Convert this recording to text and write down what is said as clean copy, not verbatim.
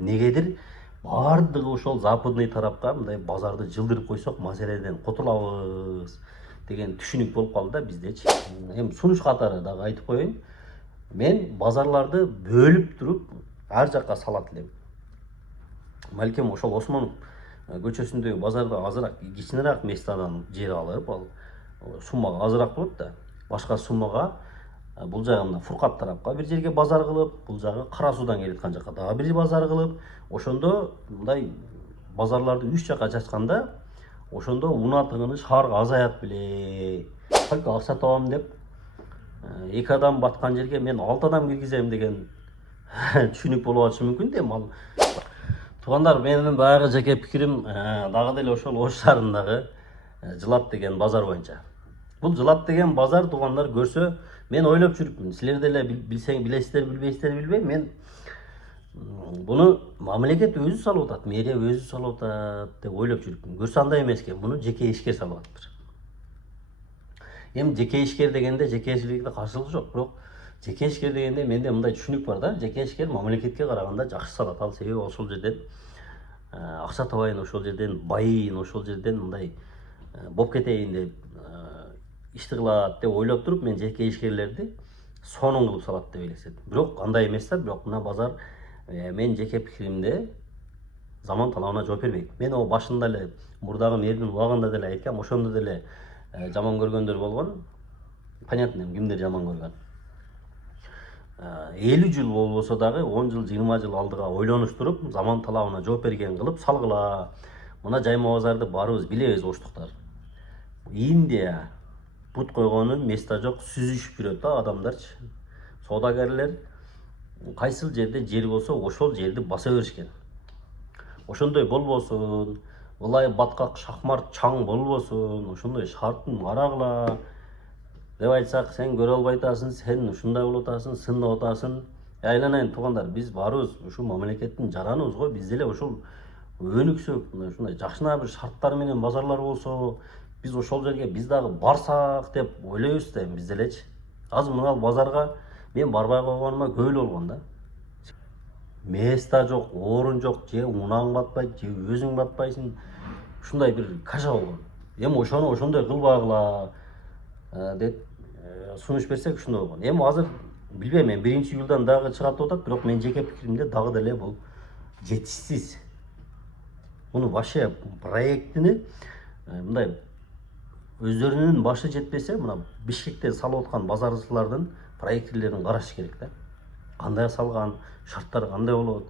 Негедир бардыгы ошол западный тарапка мындай базарды жылдырып койсок маселеден кутулабыз деген түшүнүк болуп калды да биздечи. Эми сунуш катары дагы айтып коеюн. Мен базарларды бөлүп туруп ар жакка салат элем. Балким ошол Осмонов көчөсүндөгү базарды азыраак кичинераак местадан жер алып, ал суммага азыраак болот да. Башка суммага бул жагы Фуркат тарапка бир жерге базар кылып, бул жагы Кара Суудан келаткан жака дагы бир базар кылып, ошондо мындай базарларды 3 жака чачканда, ошондо унатыгыны шаарга азаят беле. Только акча табам деп, 2 адам баткан жерге мен 6 адам киргизем деген түшүнүк болуп атышы мүмкүн да. Ал туугандар, менин баягы жеке пикирим дагы деле ошол Ош шаарындагы Жылат деген базар боюнча. Бул Жылат деген базар туугандар көрсө, мен ойлоп жүрүпмүн. Силер деле билесиздер, билбейсиздер билбейм. Мен буну мамлекет өзү салып атат, мэрия өзү салып атат деп ойлоп жүрүпмүн. Көрсө андай эмес экен, буну жеке ишкер салып атыптыр. Эми жеке ишкер дегенде жекечиликте каршылык жок, бирок жеке ишкер дегенде менде мындай түшүнүк бар да. Жеке ишкер мамлекетке караганда жакшы салат. Ал себеби ошол жерден акча табайын, ошол жерден байыйын, ошол жерден мындай болуп кетейин деп ишти кылат деп ойлоп туруп, мен жеке ишкерлерди сонун кылып салат деп элестетим. Бирок андай эмес да. Бирок мына базар мен жеке пикиримде заман талабына жооп бербейт. Мен о башында эле мурдагы мэрдин убагында деле айткам, ошондо деле жаман көргөндөр болгон. Понятно, кимдер жаман көргөн. 50 жыл болбосо дагы 10 жыл, 20 жыл алдыга ойлонуштуруп, заман талабына жооп берген кылып салгыла. Мына жайма базарды баарыбыз билебиз, оштуктар. Индия бут койгонун места жок, сүзүшүп жүрөт да адамдарчы. Соодагерлер кайсыл жерде жер болсо ошол жерди баса беришкен. Ошондой болбосун, ылай баткак шахмар чаң болбосун, ошондой шарттын арагыла деп айтсак, сен көрө албай атасың, сен ушундай болуп атасың, сындап атасың. Айланайын туугандар, биз баарыбыз ушу мамлекеттин жараныбыз го. Биз деле ошол өнүксөк, ушундай жакшына бир шарттар менен базарлар болсо, биз ошол жерге биз дагы барсак деп ойлойбуз да, биз делечи. Азыр мына базарга мен барбай койгонума көп эле болгон да. Места жок, орун жок, же унаң батпайт, же өзүң батпайсың. Ушундай бир кажа болгон. Эми ошону ошондой кылбагыла деп сунуш берсек ушундай болгон. Эми азыр билбейм, мен 1-июлдан дагы чыгат деп атат, бирок мен жеке пикиримде дагы деле бул жетишсиз. Муну вообще проектини мындай өздөрүнүн башы жетпесе, мына Бишкекте салып аткан базарчылардын проектилерин караш керек да. Кандай салган, шарттар кандай болот?